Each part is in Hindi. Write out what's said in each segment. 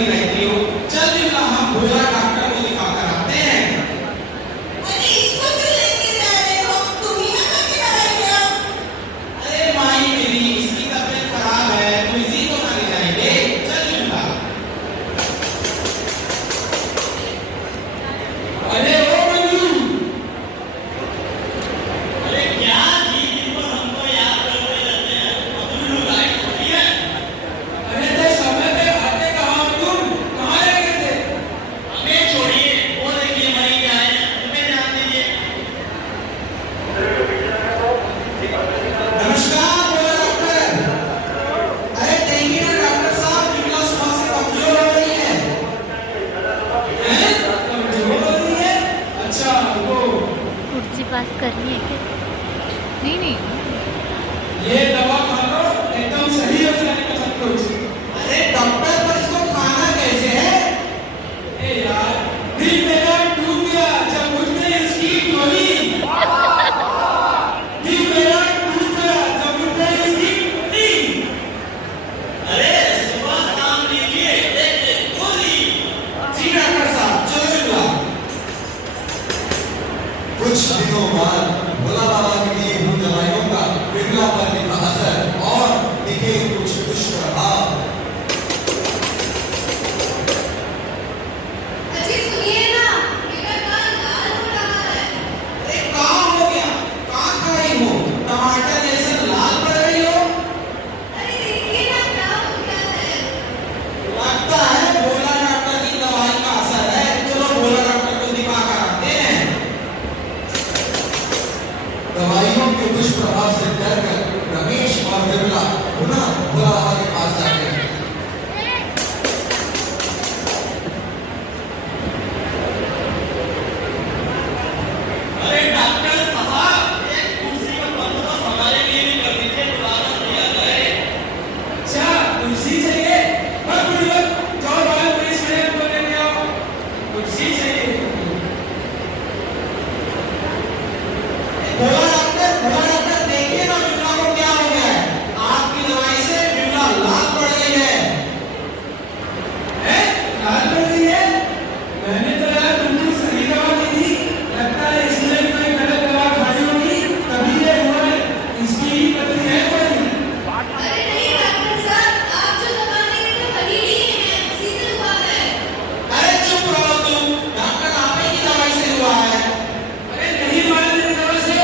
करती रहती हो। चल विमला हम भोला डॉक्टर को दिखा कर आते हैं। अरे इसको क्यों लेके जा रहे हो? तुम ही ना करके लाए हो। अरे माई मेरी इसकी तबीयत खराब है तो इसी को ना ले जाएंगे। चल विमला। अरे ओ मंजू, अरे क्या जी दिन भर हमको याद करते रहते हैं। अपनी लोग लाइट होती है। अरे ते समय पे आते कहाँ हो तुम? कहाँ रह गए थे? हमें छोड़िए, वो देखिए मरीज आए हैं, उन्हें ध्यान दीजिए। नमस्कार भोला डॉक्टर। अरे देखिए ना डॉक्टर साहब, विमला सुबह से कमजोर हो रही है। हैं? कमजोर हो रही है? अच्छा वो कुर्सी पास करनी है क्या? नहीं नहीं ये दवा खा लो, एकदम सही हो जाएगा सब कुछ। अरे डॉक्टर पर इसको खाना कैसे है? ए यार, दिल मेरा टूट गया जब मुझने इसकी गोली। दिल मेरा टूट गया जब मुझने इसकी गोली। अरे सुबह शाम लीजिए, देख गोली। जी डॉक्टर साहब, चलो विमला। कुछ दिनों बाद भोला बाबा के लिए उन दवाइयों का विमला पर दिखा असर और दिखे कुछ दुष्प्रभाव। अजी सुनिए ना, मेरा कान लाल हो रहा है। अरे कहाँ हो गया? कहाँ खड़ी हो? टमाटर जैसे लाल पड़ रही हो। अरे देखिए ना क्या हो गया है। लगता है भोला डॉक्टर की दवाई का असर है। चलो भोला डॉक्टर को दिखा कर आते हैं। दवाइयों के दुष्प्रभाव से डरकर रमेश और विमला पुनः भोला बाबा के पास जाते हैं। अरे डॉक्टर साहब, एक कुर्सी का बंदोबस्त हमारे लिए भी कर दीजिए, बुलाना दिया जाए। अच्छा कुर्सी चाहिए? हाँ बुढ़िया, जाओ बाहर पुलिस में को लेके आओ। कुर्सी चाहिए। भोला डॉक्टर देखिए ना विमला को क्या हो गया है। आपकी दवाई से विमला लाल पड़ गई है। हैं? लाल पड़ गई है? मैंने तो यार बिल्कुल सही दवा दी थी। लगता है इसने कोई गलत दवा खाई होगी, तभी ये हुआ है। इसकी ही गलती है कोई। अरे नहीं डॉक्टर साहब, आप जो दवा देंगे तो वही लिए हैं, उसी से हुआ है। अरे चुप रहो तुम। डॉक्टर आपे की दवाई से हुआ है। अरे नहीं हुआ है मेरी दवा से,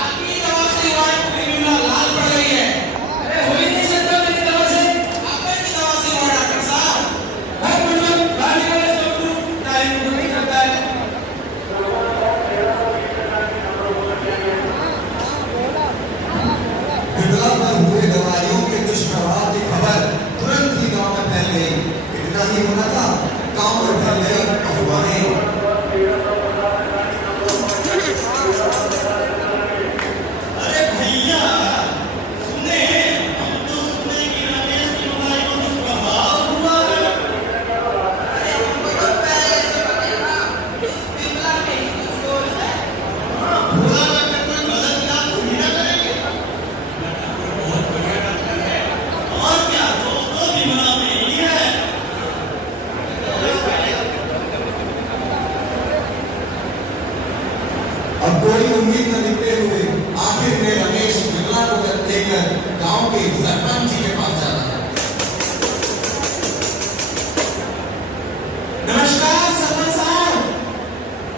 आपकी ही दवा से हुआ है। मेरी विमला लाल पड़ गई है। अरे हो ही नहीं सकता मेरी दवा से, आपे की दवा से हुआ डॉक्टर साहब। हर बुजुर्ग बाहर निकले सब तू टाइम को नहीं करता है। विमला पर हुए दवाइयों के दुष्प्रभाव की खबर तुरंत ही गांव में फैल गई। इतना ही होना था, गांव में फैल गई अफवाहें। अरे भैया, सुने, हम तो सुने कि रमेश की दवाई को दुष्प्रभाव हुआ है। अरे हमको तो पहले से पता था, इस विमला में ही कुछ दोष है। हाँ, भोला डॉक्टर कोई गलत इलाज थोड़ी ना करेंगे। बहुत बढ़िया डॉक्टर है। और क्या, दोस्तों विमला में ही है। अब कोई उम्मीद न दिखते हुए आखिर में रमेश विमला को लेकर गांव के सरपंच जी के पास जाता है। नमस्कार सरपंच साहब।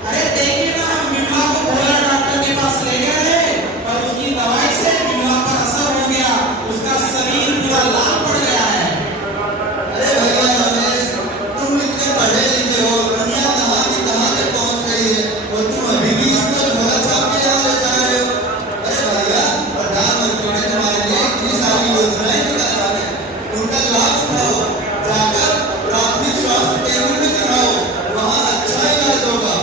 अरे देखिए ना, हम विमला को भोला डॉक्टर के पास ले गए हैं और उसकी दवाई से विमला पर असर हो गया। उसका शरीर पूरा लाल पड़ गया है। अरे भैया रमेश, तुम इतने पढ़े लिखे हो, दुनिया कहाँ की कहाँ तक पहुँच गई है और तुम अभी भी इस पर भोला छाप के यहाँ ले जा रहे हो। अरे भैया, प्रधानमंत्री ने तुम्हारे लिए इतनी सारी योजनाएं निकाला है, उनका लाभ उठाओ। जाकर प्राथमिक स्वास्थ्य केंद्र में दिखाओ, वहाँ अच्छा इलाज होगा।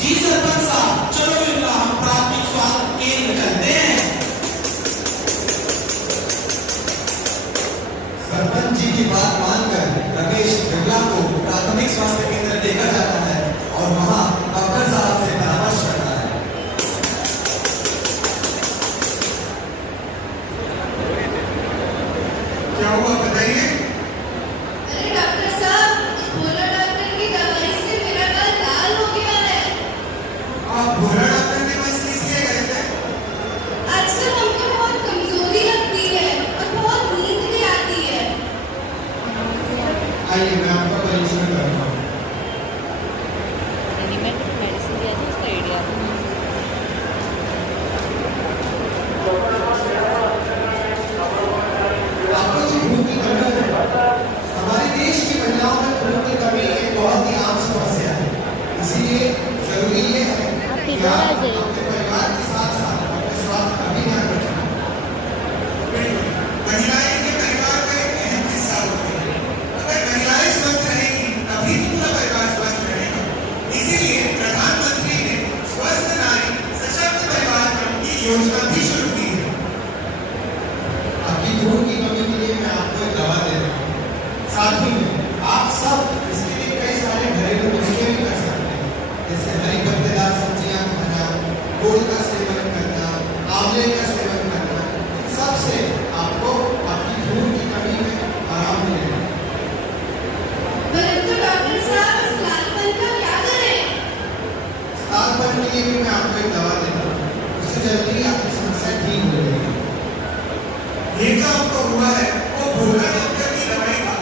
जी सरपंच साहब, चलो विमला हम प्राथमिक स्वास्थ्य केंद्र चलते हैं। सरपंच जी की बात मानकर रमेश विमला को प्राथमिक स्वास्थ्य केंद्र लेकर जाता है और वहाँ डॉक्टर साहब से परामर्श करता है। क्या हुआ बताइए। अरे डॉक्टर साहब, आइए मैं आपका परीक्षण करता हूँ। मेडिसिन दिया था उसका आइडिया आपको जो खून की कमी है, हमारे देश की महिलाओं में खून की कमी एक बहुत ही आम समस्या है। इसीलिए जरूरी ये है आप कि इधर आ आप जाइए। अपने परिवार के साथ साथ अपने स्वास्थ्य का भी ध्यान रखें। महिलाएं के परिवार का एक अहम हिस्सा होती है। अगर महिलाएं स्वस्थ रहेंगी तभी तो पूरा परिवार स्वस्थ रहेगा। इसीलिए प्रधानमंत्री ने स्वस्थ नारी सशक्त परिवार की योजना भी शुरू की है। आपकी खून की कमी के लिए मैं आपको एक दवा दे रहा हूँ। साथ ही में आप सब इसके लिए कई सारे घरेलू नुस्खे भी कर सकते हैं, जैसे हरी पत्तेदार सब्जियां खाना, गुड़ का सेवन करना, आंवले का सेवन करना। इन सबसे आपको आपकी खून की कमी में आराम मिलेगा। परंतु डॉक्टर साहब इस लालपन का क्या करें? लालपन के लिए भी मैं आपको एक दवा देता हूँ, उससे जल्दी ही आपकी समस्या ठीक हो जाएगी। ये जो आपको हुआ है वो भोला डॉक्टर की दवाई का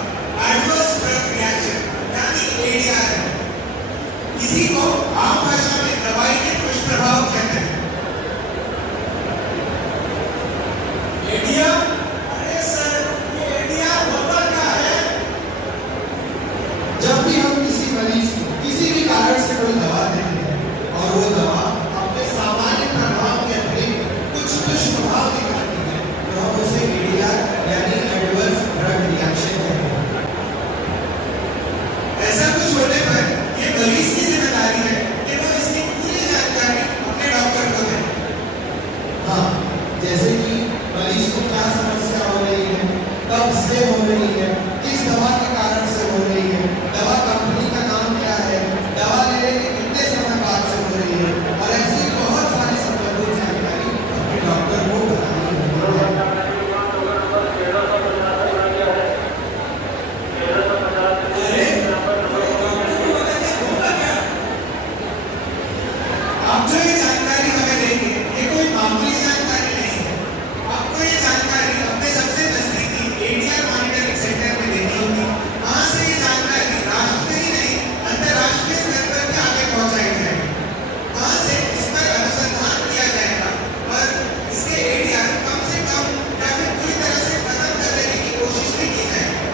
एडवर्स ड्रग रिएक्शन यानी एडीआर है। इसी को आम भाषा में दवाई के दुष्प्रभाव कहते हैं। एडीआर? अरे सर, ये एडीआर होता क्या है? जब भी हम किसी मरीज को किसी भी कारण से कोई दवा देते हैं और वो दवा अपने सामान्य प्रभाव के अतिरिक्त कुछ दुष्प्रभाव दिखाती है, तो हम उसे एडीआर यानी एडवर्स ड्रग रिएक्शन कहते हैं। ऐसा कुछ होने पर ये मरीज की जिम्मेदारी है कि वो इसकी पूरी जानकारी अपने डॉक्टर को दे। हाँ, जैसे कि मरीज को क्या समस्या हो रही है, कब से हो रही है, किस दवा के कारण से हो रही है, दवा कंपनी का नाम क्या है, दवा लेने के कितने समय बाद से हो रही है, और ऐसी बहुत सारी संबंधित जानकारी अपने डॉक्टर को बतानी होती है। अरे, आप जो ये जानकारी हमें देंगे ये कोई मामूली जानकारी नहीं है। आपको ये जानकारी अपने सबसे नजदीकी एडीआर मॉनिटरिंग सेंटर में देनी होगी। वहां से ये जानकारी राष्ट्रीय ही नहीं अंतर्राष्ट्रीय स्तर पर भी आगे पहुंचाई जाएगी। वहां से इस पर अनुसंधान किया जाएगा और इसके एडीआर कम से कम या फिर पूरी तरह से खत्म कर देने की कोशिश भी की जाएगी।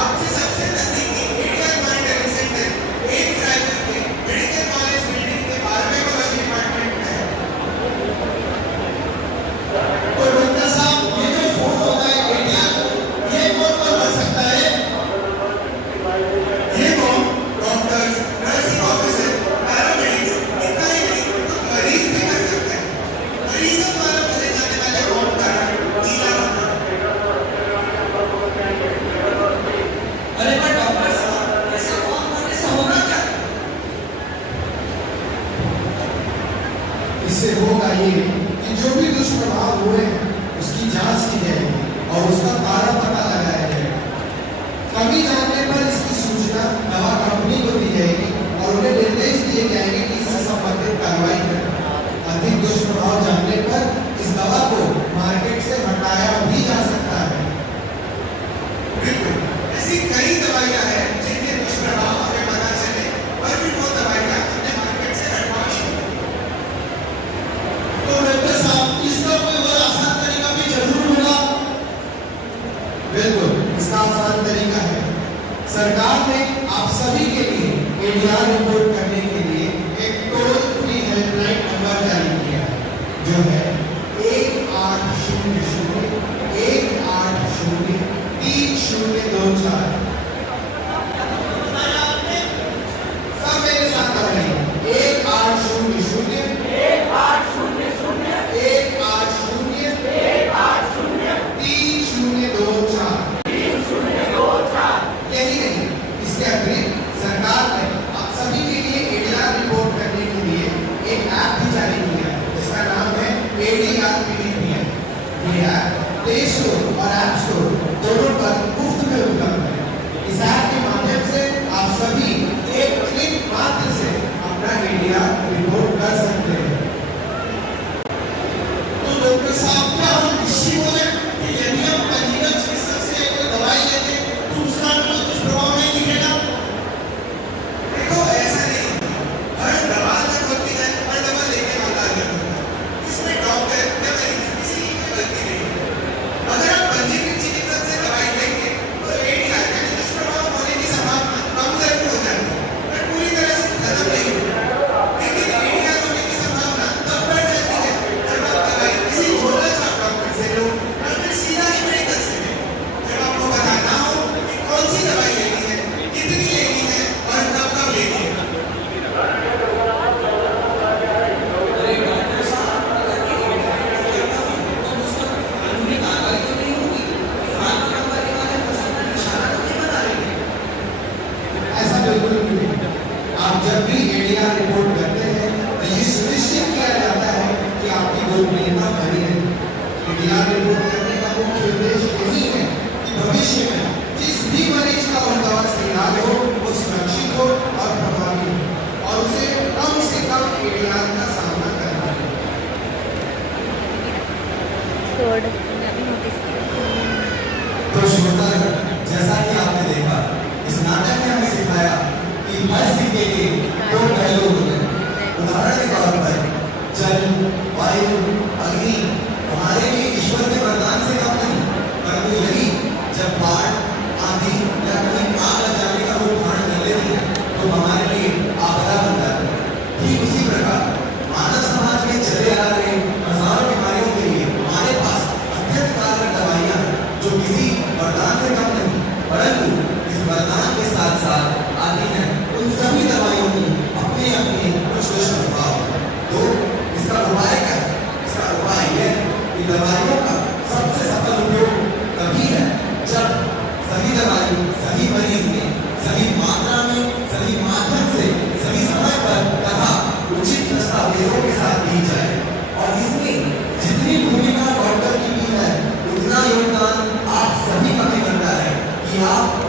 आपसे सबसे नजदीकी ADR monitoring centre AIIMS Raipur के मेडिकल कॉलेज बिल्डिंग के फार्मेकोलॉजी डिपार्टमेंट में है। तो डॉक्टर साहब, ये जो फोन होता है एडीआर, ये कौन कौन कर सकता है? ये form doctors, nursing officer, paramedics, इतना ही नहीं तो मरीज भी कर सकते हैं। मरीजों द्वारा भरे जाने वाले फॉर्म का रंग नीला होता है। अरे पर डॉक्टर साहब, ऐसा फॉर्म भरने से होगा क्या? इससे होगा ये कि जो भी दुष्प्रभाव हुए हैं उसकी जांच की जाएगी और उसका कारण पता लगाया जाएगा। कमी जानने पर इसकी सूचना दवा कंपनी को दी जाएगी और उन्हें निर्देश दिए जाएंगे कि इससे संबंधित कार्रवाई करें। अधिक दुष्प्रभाव जानने पर इस दवा को मार्केट से हटाया भी जा सकता है। बिल्कुल, ऐसी कई दवाइयां हैं जिनके दुष्प्रभाव हमें पता चले पर भी वो दवाइयां अपने मार्केट से हटवानी होंगी। तो डॉक्टर साहब, इसका कोई और आसान तरीका भी जरूर होगा। बिल्कुल, इसका आसान तरीका है। सरकार ने आप सभी के लिए एडीआर रिपोर्ट करने के लिए एक टोल फ्री हेल्पलाइन नंबर जारी किया है, जो है 1800-180-3024। सब मेरे साथ कर रहे हैं। 1800-180-3024। यही नहीं, इसके अतिरिक्त सरकार ने आप सभी के लिए एडीआर रिपोर्ट करने के लिए एक ऐप भी जारी किया है, जिसका नाम है एडीआर पीडीपीएम। ये ऐप प्ले स्टोर और ऐप स्टोर दोनों पर मुफ्त में उपलब्ध है। कि हर सिक्के के दो पहलू होते हैं। उदाहरण के तौर पर जल, वायु, अग्नि हमारे लिए ईश्वर के वरदान से कम नहीं, परंतु यही जब बाढ़, आंधी या कहीं आग लग जाने का रूप धारण कर लेती है तो हमारे लिए आपदा बन जाती है। ठीक उसी प्रकार मानव समाज में चले आ रहे हजारों बीमारियों के लिए हमारे पास अत्यंत कारगर दवाइयां हैं जो किसी वरदान से कम नहीं, परंतु इस वरदान के साथ साथ आती हैं उन सभी दवाइयों की अपने अपने कुछ दुष्प्रभाव। तो इसका उपाय क्या है? इसका उपाय यह है कि दवाइयों का सबसे सफल उपयोग तभी है जब सही दवाई सही मरीज में सही मात्रा में सही माध्यम से सही समय पर तथा उचित दस्तावेजों के साथ दी जाए। और इसमें जितनी भूमिका डॉक्टर की भी है उतना योगदान आप सभी का भी बनता है कि आप